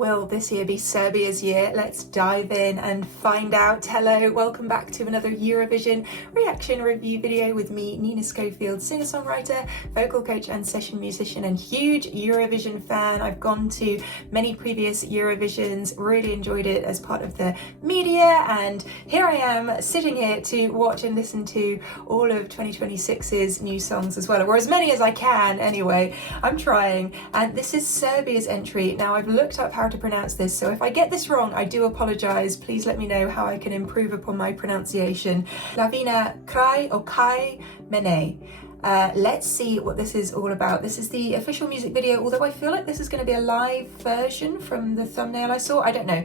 Will this year be Serbia's year? Let's dive in and find out. Hello, welcome back to another Eurovision reaction review video with me, Nina Schofield, singer-songwriter, vocal coach and session musician and huge Eurovision fan. I've gone to many previous Eurovisions, really enjoyed it as part of the media, and here I am sitting here to watch and listen to all of 2026's new songs as well, or as many as I can anyway. I'm trying, and this is Serbia's entry. Now I've looked up how to pronounce this, so if I get this wrong, I do apologize. Please let me know how I can improve upon my pronunciation. LAVINA Kraj Mene. Let's see what this is all about. This is the official music video, although I feel like this is going to be a live version from the thumbnail I saw. I don't know.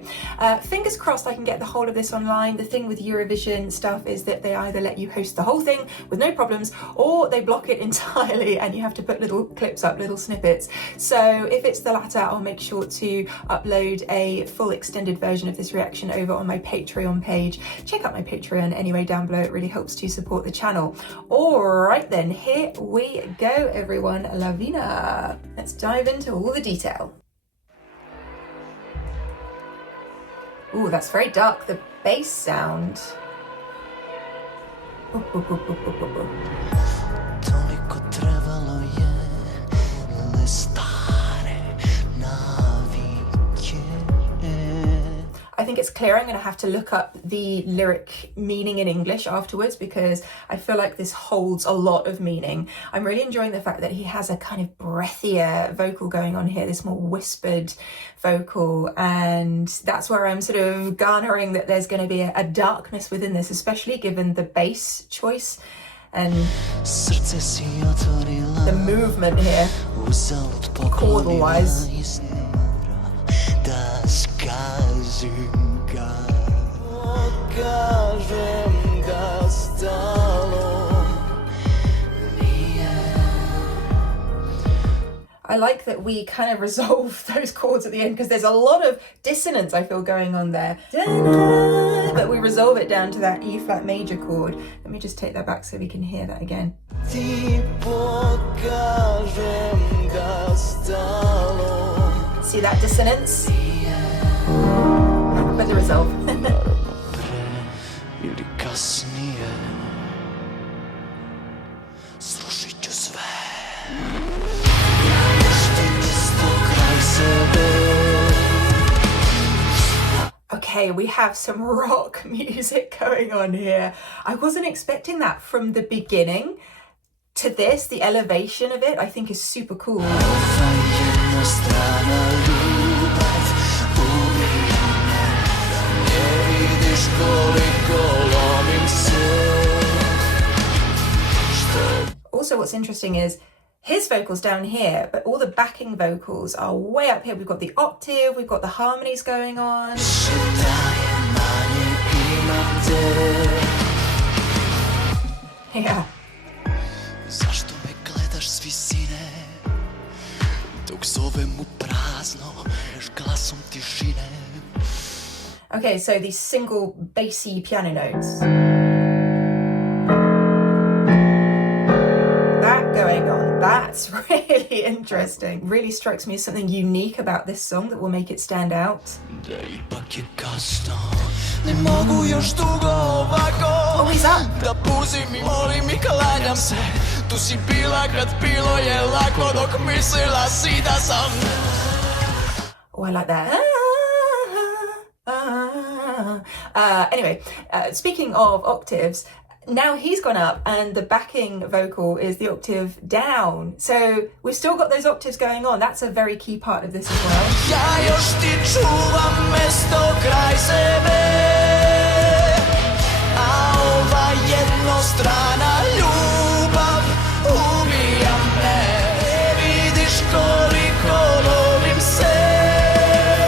Fingers crossed I can get the whole of this online. The thing with Eurovision stuff is that they either let you host the whole thing with no problems, or they block it entirely and you have to put little clips up, little snippets. So if it's the latter, I'll make sure to upload a full extended version of this reaction over on my Patreon page. Check out my Patreon anyway down below. It really helps to support the channel. All right then. Here we go, everyone. LAVINA. Let's dive into all the detail. Ooh, that's very dark. The bass sound. I think it's clear I'm going to have to look up the lyric meaning in English afterwards, because I feel like this holds a lot of meaning. I'm really enjoying the fact that he has a kind of breathier vocal going on here, this more whispered vocal, and that's where I'm sort of garnering that there's going to be a darkness within this, especially given the bass choice and the movement here, chordal wise. I like that we kind of resolve those chords at the end, because there's a lot of dissonance I feel going on there. But we resolve it down to that E flat major chord. Let me just take that back so we can hear that again. See that dissonance? But the resolve. Okay, we have some rock music going on here. I wasn't expecting that from the beginning to this. The elevation of it I think is super cool. Also, what's interesting is his vocals down here, but all the backing vocals are way up here. We've got the octave, we've got the harmonies going on. Yeah. Okay, so these single bassy piano notes. That going on, that's really interesting. Really strikes me as something unique about this song that will make it stand out. Oh, he's up. Oh, I like that. Anyway, speaking of octaves, now he's gone up and the backing vocal is the octave down. So we've still got those octaves going on. That's a very key part of this as well.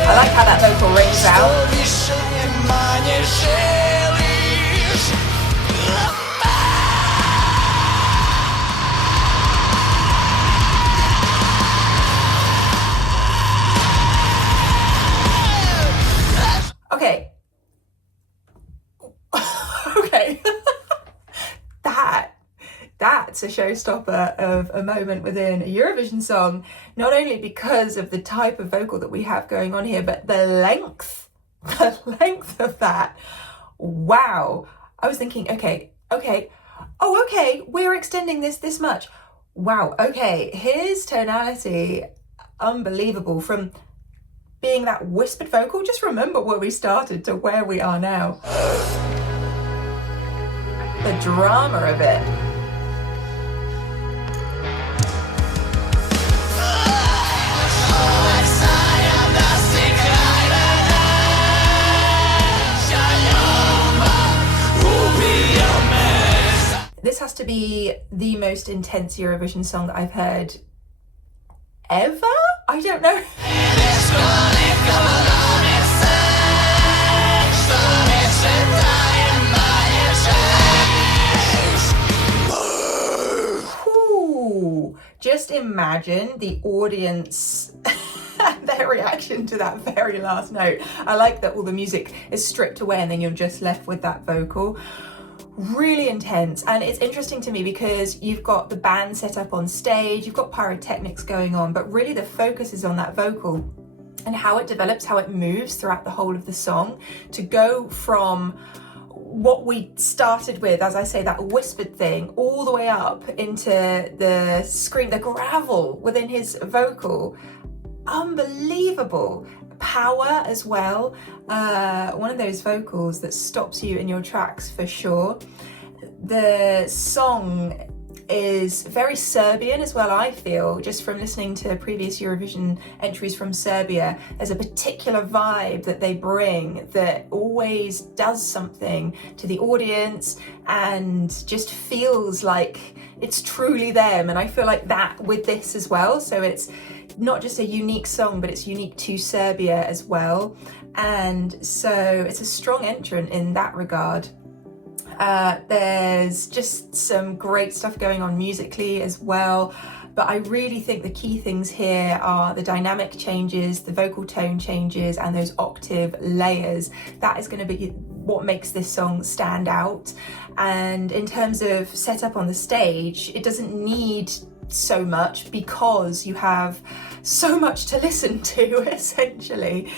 I like how that vocal rings out. Okay. Okay. That that's a showstopper of a moment within a Eurovision song, not only because of the type of vocal that we have going on here, but the length of that. Wow. I was thinking, okay, we're extending this much. Wow, okay, his tonality, unbelievable. From being that whispered vocal, just remember where we started to where we are now. The drama of it. This has to be the most intense Eurovision song that I've heard ever? I don't know. Ooh, just imagine the audience their reaction to that very last note. I like that all the music is stripped away and then you're just left with that vocal. Really intense. And it's interesting to me because you've got the band set up on stage, you've got pyrotechnics going on, but really the focus is on that vocal and how it develops, how it moves throughout the whole of the song, to go from what we started with, as I say, that whispered thing, all the way up into the scream, the gravel within his vocal. Unbelievable. Power as well. One of those vocals that stops you in your tracks for sure. The song is very Serbian as well, I feel, just from listening to previous Eurovision entries from Serbia. There's a particular vibe that they bring that always does something to the audience and just feels like it's truly them. And I feel like that with this as well. So it's not just a unique song, but it's unique to Serbia as well. And so it's a strong entrant in that regard. There's just some great stuff going on musically as well. But I really think the key things here are the dynamic changes, the vocal tone changes, and those octave layers. That is going to be what makes this song stand out. And in terms of setup on the stage, it doesn't need so much because you have so much to listen to, essentially.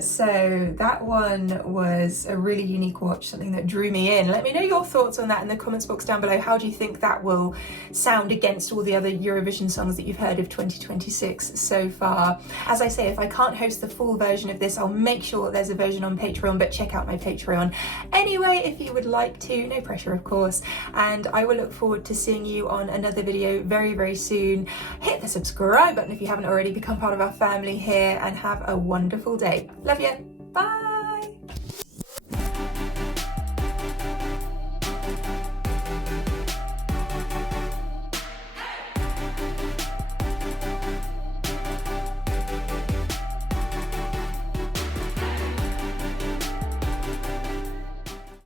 So that one was a really unique watch, something that drew me in. Let me know your thoughts on that in the comments box down below. How do you think that will sound against all the other Eurovision songs that you've heard of 2026 so far? As I say, if I can't host the full version of this, I'll make sure that there's a version on Patreon, but check out my Patreon anyway if you would like to. No pressure, of course. And I will look forward to seeing you on another video very, very soon. Hit the subscribe button if you haven't already, become part of our family here, and have a wonderful day. Love you. Bye.